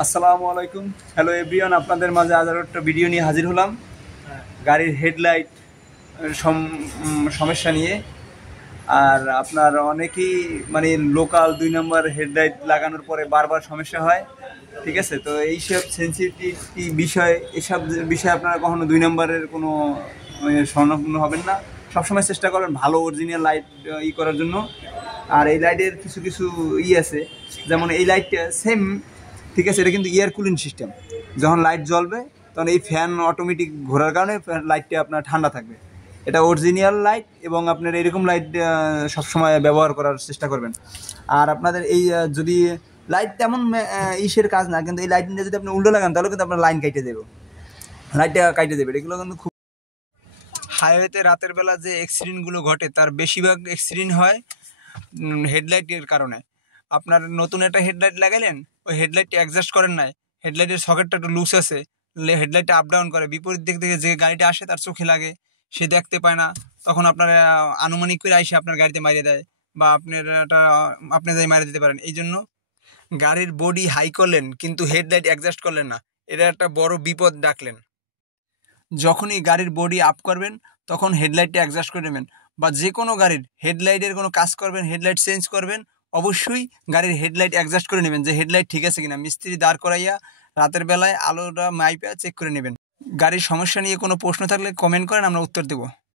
আসসালামু আলাইকুম। Hello everyone, আপনাদের মাঝে আজ আরও একটা ভিডিও নিয়ে হাজির হলাম গাড়ির হেডলাইট সমস্যা নিয়ে। আর আপনার অনেকেই মানে লোকাল 2 নম্বর হেডলাইট লাগানোর পরে বারবার সমস্যা হয়, ঠিক আছে? তো এইসব সেন্সিটিভ বিষয়, এসব বিষয়ে আপনারা কখনো 2 নম্বরের কোনো স্বর্ণপূর্ণ হবেন না। সবসময় চেষ্টা করবেন ভালো অরিজিনাল লাইট করার জন্য। আর এই লাইটের কিছু কিছু আছে, যেমন এই লাইটটা সেম, ঠিক আছে? এটা কিন্তু এয়ার কুলিং সিস্টেম। যখন লাইট জ্বলবে তখন এই ফ্যান অটোমেটিক ঘোরার কারণে লাইটটা আপনার ঠান্ডা থাকবে। এটা অরিজিনাল লাইট এবং আপনার এরকম লাইট সবসময় ব্যবহার করার চেষ্টা করবেন। আর আপনাদের এই যদি লাইট তেমন ইসের কাজ না, কিন্তু এই লাইটটা যদি আপনি উল্টো লাগান তাহলে কিন্তু আপনার লাইন কেটে দেবে, লাইটটা কেটে দেবে। এগুলো কিন্তু খুব হাইওয়েতে রাতের বেলা যে অ্যাক্সিডেন্টগুলো ঘটে তার বেশিরভাগ অ্যাক্সিডেন্ট হয় হেডলাইটের কারণে। আপনার নতুন একটা হেডলাইট লাগাইলেন, ওই হেডলাইটটা অ্যাডজাস্ট করেন নাই, হেডলাইটের সকেটটা একটু লুজ আছে, হেডলাইটটা আপ ডাউন করে, বিপরীত দিক থেকে যে গাড়িটা আসে তার চোখে লাগে, সে দেখতে পায় না। তখন আপনার আনুমানিক করে আইসে আপনার গাড়িতে মারিয়ে দেয়, বা আপনার একটা আপনি যাই মারিয়ে দিতে পারেন। এই জন্য গাড়ির বডি হাই করলেন কিন্তু হেডলাইট অ্যাডজাস্ট করলেন না, এটা একটা বড় বিপদ ডাকলেন। যখনই গাড়ির বডি আপ করবেন তখন হেডলাইটটা অ্যাডজাস্ট করে নেবেন, বা যে কোনো গাড়ির হেডলাইটের কোনো কাজ করবেন, হেডলাইট চেঞ্জ করবেন, অবশ্যই গাড়ির হেডলাইট অ্যাডজাস্ট করে নেবেন যে হেডলাইট ঠিক আছে কিনা। মিস্ত্রি দাঁড় করাইয়া রাতের বেলায় আলোটা মাইপা চেক করে নেবেন। গাড়ির সমস্যা নিয়ে কোনো প্রশ্ন থাকলে কমেন্ট করেন, আমরা উত্তর দেবো।